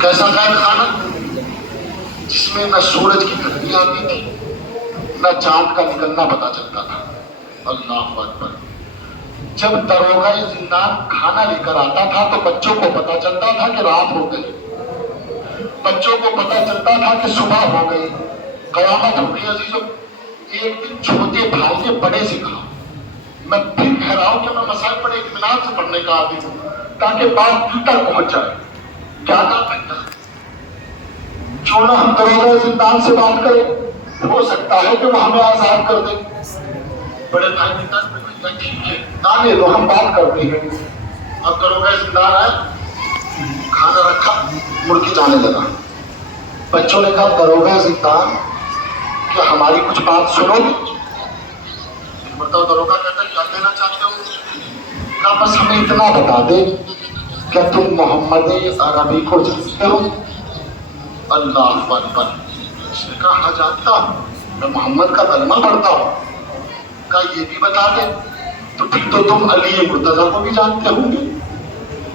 کیسا قید خانہ؟ جس میں نہ سورج کی گرمی آتی تھی نہ چاند کا نکلنا پتا چلتا تھا۔ اللہ اکبر۔ جب داروغہ زندان کھانا لے کر آتا تھا تو بچوں کو پتا چلتا تھا کہ رات ہو گئی، بچوں کو پتا چلتا تھا کہ صبح ہو گئی، قیامت ہو گئی۔ عزیزو، ایک دن چھوٹے بھائی نے بڑے سے کہا، میں پھر کہہ رہا ہوں کہ میں مسائل پر اطمینان سے پڑھنے کا عادی ہوں تاکہ بات دل تک پہنچ جائے۔ کیا کہا بھیا؟ کیوں نہ ہم داروغہ زندان سے بات کریں، ہو سکتا ہے کہ وہ ہمیں آزاد کر دے۔ بڑے بھائی نے کہا ٹھیک ہے، آنے دو، ہم بات کرتے ہیں۔ اب داروغہ زندان آئے، کھانا رکھا، مڑ کے جانے لگا۔ بچوں نے کہا داروغہ زندان کیا ہماری کچھ بات سنو گے؟ مرتبہ داروغہ کہتا ہے کیا کہنا چاہتے ہو؟ کہا بس ہمیں اتنا بتا دے کہ تم محمد عربی کو جانتے ہو؟ اللہ اکبر۔ اس نے کہا ہاں جانتا ہوں، میں محمد کا کلمہ پڑھتا ہوں۔ کہا یہ بھی بتا دے تو پھر تو تم علی مرتضیٰ کو بھی جانتے ہوں گے؟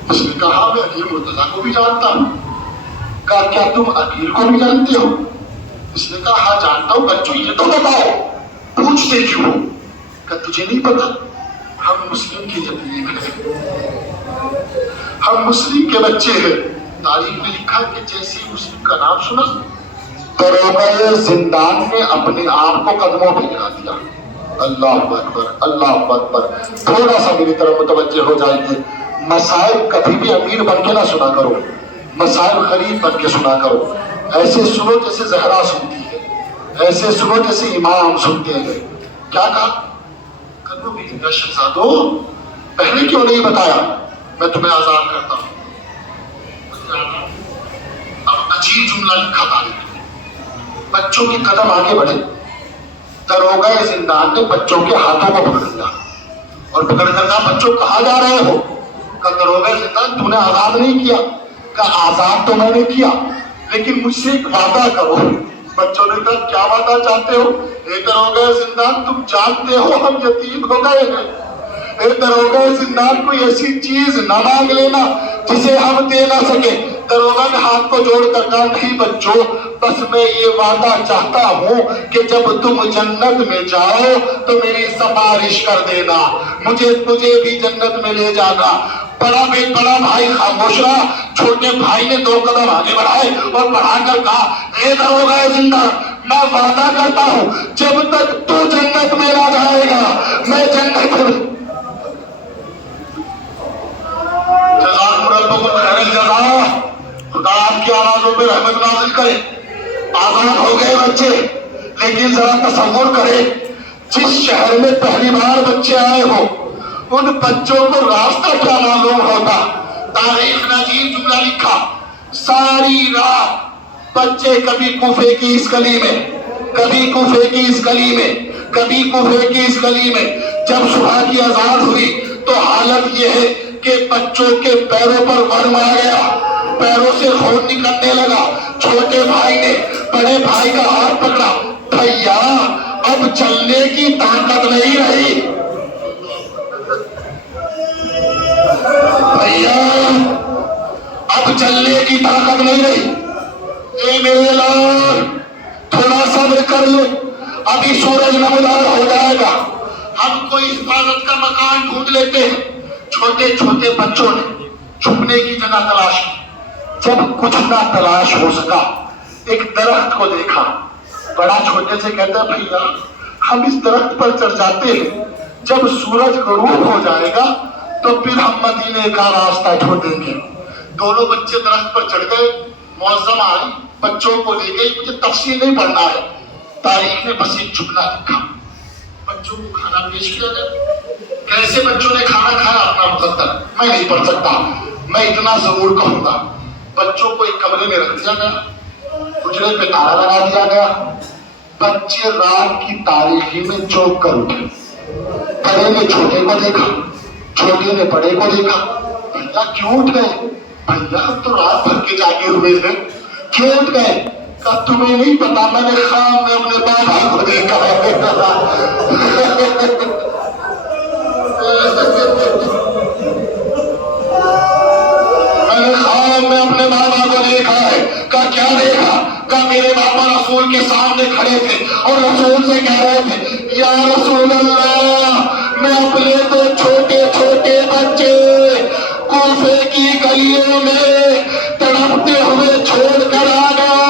اس نے کہا میں علی مرتضیٰ کو بھی جانتا ہوں۔ کہا کیا تم عقیل کو بھی جانتے ہو؟ اس نے کہا ہاں جانتا ہوں۔ بچوں یہ تو بتاؤ، پوچھتے کیوں ہو؟ کہ تجھے نہیں پتا ہم مسلم کی جمہوریت ہیں، ہم مسلم کے بچے ہیں۔ تاریخ میں لکھا کہ جیسے مسلم کا نام سنا داروغہ زندان نے اپنے آپ کو قدموں پہ گرا دیا۔ اللہ اکبر، اللہ اکبر۔ تھوڑا سا میری طرف متوجہ ہو جائیں گے۔ مسائل کبھی بھی امیر بن کے نہ سنا کرو، مسائل غریب بن کے سنا کرو۔ ایسے سنو جیسے زہرا سنتی ہے، ایسے سنو جیسے امام سنتے ہیں۔ کیا کہا؟ میرا شہزادو پہلے کیوں نہیں بتایا؟ میں تمہیں آزاد کرتا ہوں۔ اب عجیب جملہ لکھا تاریخ میں، بچوں کے قدم آگے بڑھے۔ داروغہ زندان نے بچوں کے ہاتھوں کو پکڑ لیا اور پکڑ کر کہا بچوں کہاں جا رہے ہو؟ کہا داروغہ زندان تو نے آزاد نہیں کیا۔ کہا آزاد تو میں نے کیا لیکن مجھ سے ایک وعدہ کرو۔ بچوں نے کہا کیا وعدہ چاہتے ہو؟ اے داروغہ زندان تم جانتے ہو ہم یتیم ہو گئے ہیں، اے داروغہ زندان کوئی ایسی چیز نہ مانگ لینا جسے ہم دے نہ سکے۔ داروغہ نے ہاتھ کو جوڑ کر کہا نہیں بچوں، بس میں یہ وعدہ چاہتا ہوں کہ جب تم جنت میں جاؤ تو میری سفارش کر دینا، مجھے تجھے بھی جنت میں لے جانا۔ بڑا بھائی خاموش رہا۔ چھوٹے بھائی نے 2 قدم آگے بڑھائے اور بڑھا کر کہا اے داروغہ زندان میں وعدہ کرتا ہوں جب تک تو جنت میں نہ جائے گا میں جنت میں۔ جزاکم ربکم خیر الجزا۔ خدا آپ کی آوازوں پہ رحمت نازل کرے۔ آزاد ہو گئے بچے، لیکن ذرا تصور کرے جس شہر میں پہلی بار بچے آئے ہو ان بچوں کو راستہ کیا معلوم ہوتا۔ تاریخ نے عجیب جملہ لکھا، ساری رات بچے کبھی کوفے کی اس گلی میں، کبھی کوفے کی اس گلی میں، کبھی کوفے کی اس گلی میں۔ جب صبح کی اذان ہوئی تو حالت یہ ہے کہ بچوں کے پیروں پر ورم آ گیا، پیروں سے خون نکلنے لگا۔ چھوٹے بھائی نے بڑے بھائی کا ہاتھ پکڑا، بھیا اب چلنے کی طاقت نہیں رہی، بھیا اب چلنے کی طاقت نہیں رہی۔ اے میرے لال تھوڑا صبر کر لو، ابھی سورج نمودار ہو جائے گا، ہم کوئی حفاظت کا مکان ڈھونڈ لیتے ہیں۔ چھوٹے چھوٹے بچوں نے چھپنے کی جگہ تلاش کی۔ جب کچھ نہ تلاش ہو سکا ایک درخت کو دیکھا، بڑا چھوٹے سے کہتا ہے بھیا ہم اس درخت پر چڑھ جاتے ہیں، جب سورج غروب ہو جائے گا تو پھر ہم مدینے کا راستہ ڈھونڈیں گے۔ دونوں بچے درخت پر چڑھ گئے، معظم آئی بچوں کو لے گئی۔ مجھے تفصیل نہیں پڑھنا ہے، تاریخ نے بس ایک جملہ لکھا، بچوں کو کھانا پیش کیا گیا۔ کیسے بچوں نے کھانا کھایا اپنا مقدر میں نہیں پڑھ سکتا، میں اتنا ضرور کہوں گا بچوں کو ایک کمرے میں رکھ دیا گیا، حجرے پہ تالا لگا دیا گیا۔ بچے رات کی تاریکی میں چوک کر اٹھے، بڑے نے چھوٹے کو دیکھا، چھوٹے نے بڑے کو دیکھا۔ بھیا کیوں اٹھ گئے؟ بھیا ہم تو رات بھر کے جاگے ہوئے تھے، کیوں اٹھ گئے؟ کہا تمہیں نہیں پتا میں نے خواب میں اپنے بابا کو دیکھا ہے، میں نے خواب میں اپنے بابا کو دیکھا ہے. کہا کیا دیکھا؟ کہا میرے بابا رسول کے سامنے کھڑے تھے اور رسول سے کہہ رہے تھے یا رسول اللہ میں اپنے تو چھوٹے چھوٹے بچے کوفے کی گلیوں میں تڑپتے ہوئے چھوڑ کر آ گیا.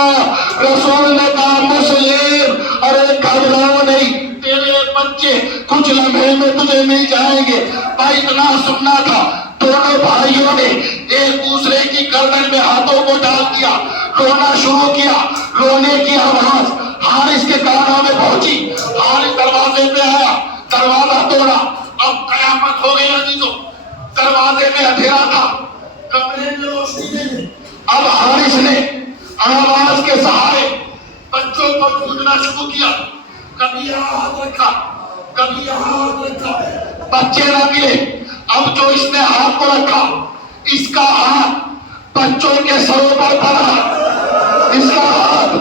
رسول نے کہا مسلم ارے گھبراؤ نہیں، تیرے بچے کچھ لمحے میں تجھے مل جائیں گے. بھائی اتنا سننا تھا. دونوں بھائیوں نے ایک دوسرے کی گردن میں ہاتھوں کو ڈال دیا، رونا شروع کیا. رونے کی آواز حارث کے کانوں میں پہنچی. حارث دروازے پہ آیا، دروازہ توڑا. اب قیامت ہو گئی عزیزوں. دروازے میں اندھیرا تھا، کمرے میں روشنی نہیں. اب حارث نے آواز کے سہارے بچوں کو ڈھونڈنا شروع کیا. کبھی یہاں ہاتھ رکھا، کبھی یہاں ہاتھ رکھا، بچے نہ ملے. اب جو اس نے ہاتھ کو رکھا اس کا ہاتھ بچوں کے سروں پر پڑا، اس کا ہاتھ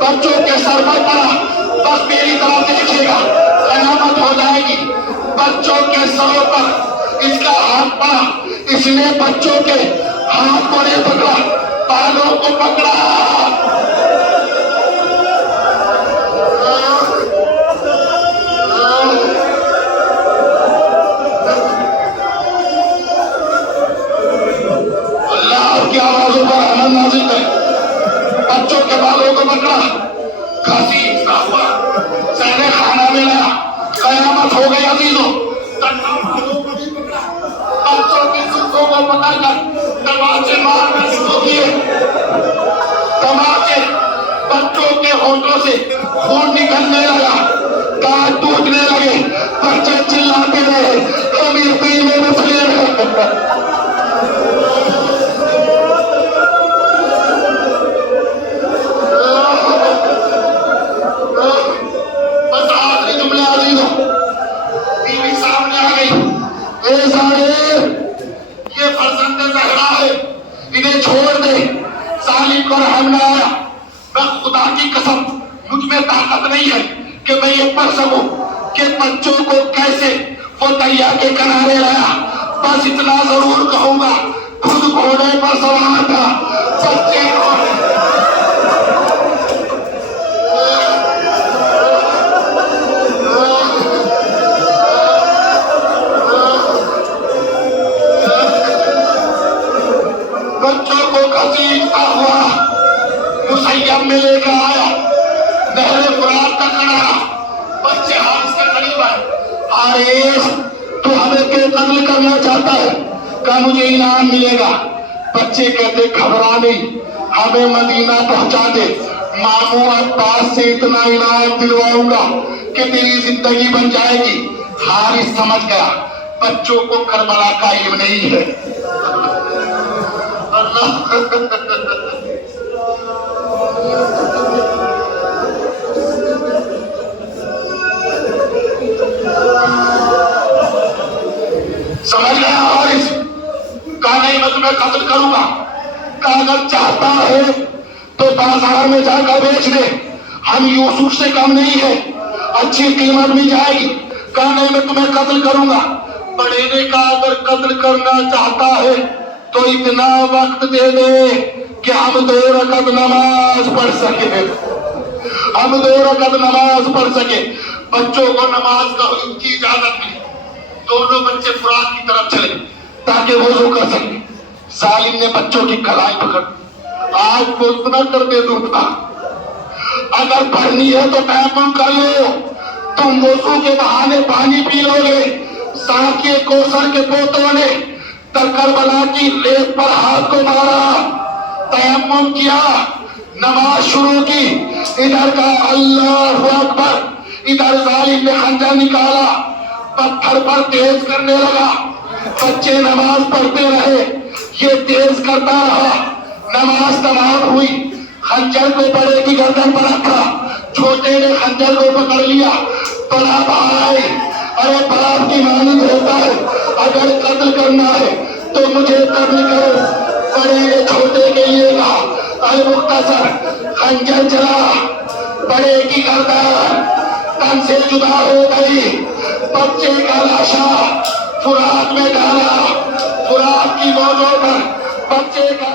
بچوں کے سر پر پڑا. بس میری طرف دیکھیے گا قیامت ہو جائے گی. بچوں کے سروں پر اس کا ہاتھ پڑا. اس نے بچوں کے ہاتھ کو نہیں پکڑا، بالوں کو پکڑا. اللہ کی آوازوں پر رحمت نازل کرے. بچوں کے بالوں کو پکڑا، کھانسی ہوا، سہنے کھانا میں لایا. قیامت ہو گئی عزیزوں. بالوں کو نہیں پکڑا، بچوں کی زلفوں کو پکڑ کر تماچے مارنا شروع کیے. تماچے، بچوں کے ہونٹوں سے خون نکلنے لگا، دانت ٹوٹنے لگے. بچے چلاتے رہے ہم یقین میں مسلم ہیں. بس آخری جملہ عزیزوں. بیوی سامنے آ گئی. اے ظالم، یہ فرزند زہرا ہے، انہیں چھوڑ دے. ظالم کو رحم نہ آیا. میں خدا کی قسم مجھ میں طاقت نہیں ہے کہ میں یہ پڑھ سکوں کہ بچوں کو کیسے وہ دریا کے کنارے لایا. بس اتنا ضرور کہوں گا خود گھوڑے پر سوار تھا، بچے بچوں کو گھسیٹتا ہوا مسیم میں لے کر آیا. نہر فرات کا کنارا. بچے حارث کے قریب آئے. حارث تو ہمیں کے قتل کرنا چاہتا ہے، کہا مجھے انعام ملے گا. بچے کہتے گھبرا نہیں، ہمیں مدینہ پہنچا دے، ماموں عباس سے اتنا انعام دلواؤں گا کہ تیری زندگی بن جائے گی. حارث سمجھ گیا بچوں کو کربلا کا علم نہیں ہے. سمجھ گیا حارث. کہا نہیں میں تمہیں قتل کروں گا. کہا اگر چاہتا ہے تو بازار میں جا کر بیچ دے، ہم یوسف سے کم نہیں ہے، اچھی قیمت بھی جائے گی. کہا نہیں میں تمہیں قتل کروں گا. بڑے نے کہا اگر قتل کرنا چاہتا ہے تو اتنا وقت دے دے کہ ہم 2 رکعت نماز پڑھ سکے، ہم 2 رکعت نماز پڑھ سکے. بچوں کو نماز کا کی اجازت ملی. دونوں بچے فرات کی طرف چلے تاکہ وضو کر سکیں. ظالم نے بچوں کی کلائی پکڑ، آج پوست نہ کر دے دوں گا، اگر پڑھنی ہے تو تیمم کر لو، تم وضو کے بہانے پانی پی لو گے. ساقی کوثر کے پوتوں نے کربلا کی ریت پر ہاتھ کو مارا، تیمم کیا، نماز شروع کی. ادھر کا اللہ اکبر، ادھر ظالم نے خنجر نکالا، پتھر پر تیز کرنے لگا. بچے نماز پڑھتے رہے، یہ تیز کرتا رہا. نماز تمام ہوئی. خنجر کو بڑے کی گردن پر رکھا، چھوٹے نے خنجر کو پکڑ لیا. بڑا بھائی ارے باپ کی مانند ہوتا ہے، اگر قتل کرنا ہے تو مجھے قتل کرو. بڑے نے چھوٹے کے لیے کہا اے مختصر خنجر چلا. بڑے کی گردن تن سے جدا ہو گئی. بچے کا لاشا فرات میں ڈالا، فرات کی موجوں پر بچے کا